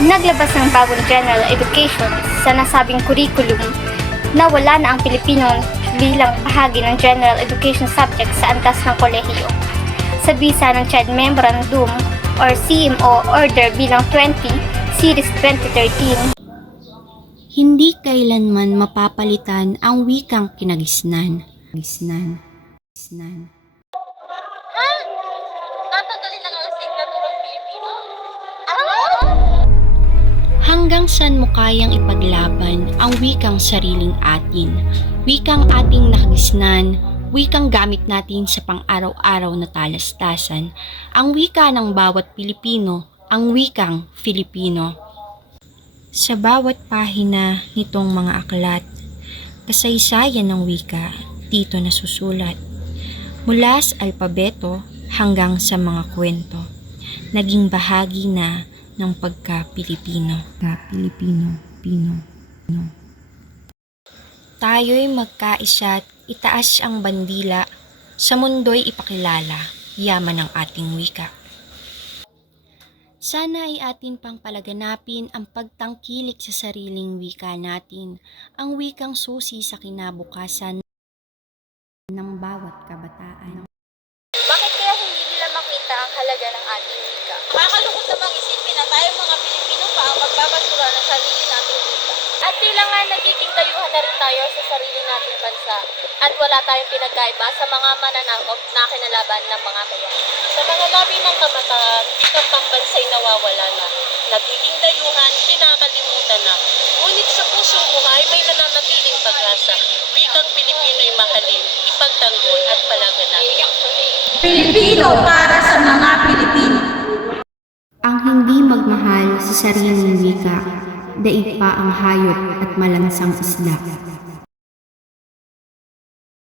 Naglabas ng bagong general education sa nasabing curriculum na wala na ang Pilipino bilang bahagi ng general education subject sa antas ng kolehiyo. Sa bisa ng Child Memorandum or CMO Order bilang 20, Series 2013, Hindi kailanman mapapalitan ang wikang kinagisnan. Tatanggalin lang ang asignaturang Pilipino? Ano? Hanggang saan mo kayang ipaglaban ang wikang sariling atin, wikang ating nakagisnan, wikang gamit natin sa pang-araw-araw na talastasan, ang wika ng bawat Pilipino, ang wikang Filipino. Sa bawat pahina nitong mga aklat, kasaysayan ng wika dito nasusulat. Mula sa alpabeto hanggang sa mga kwento, naging bahagi na ng pagka-Pilipino. Tayo'y magkaisa at itaas ang bandila, sa mundo'y ipakilala, yaman ng ating wika. Sana ay atin pang palaganapin ang pagtangkilik sa sariling wika natin, ang wikang susi sa kinabukasan ng bawat kabataan. Bakit kaya hindi nila makita ang halaga ng ating wika? Makakalungkot namang isipin na tayong mga Pilipino pa ang magbabasura ng sarili nating wika. At tila nga nagiging dayuhan na rin tayo sa sarili nating bansa at wala tayong pinagkaiba sa mga mananakop na kinalaban ng mga bayan. Sa mga labi ng kabataan, wikang pambansay nawawala na. Nagiging dayuhan, kinakalimutan na. Ngunit sa pusong buhay may nananatiling pag-asa. Wikang Pilipino'y mahalin, ipagtanggol at palaganapin. Pilipino para sa mga Pilipino. Ang hindi magmahal sa sariling wika, daig pa ang hayop at malansang isda.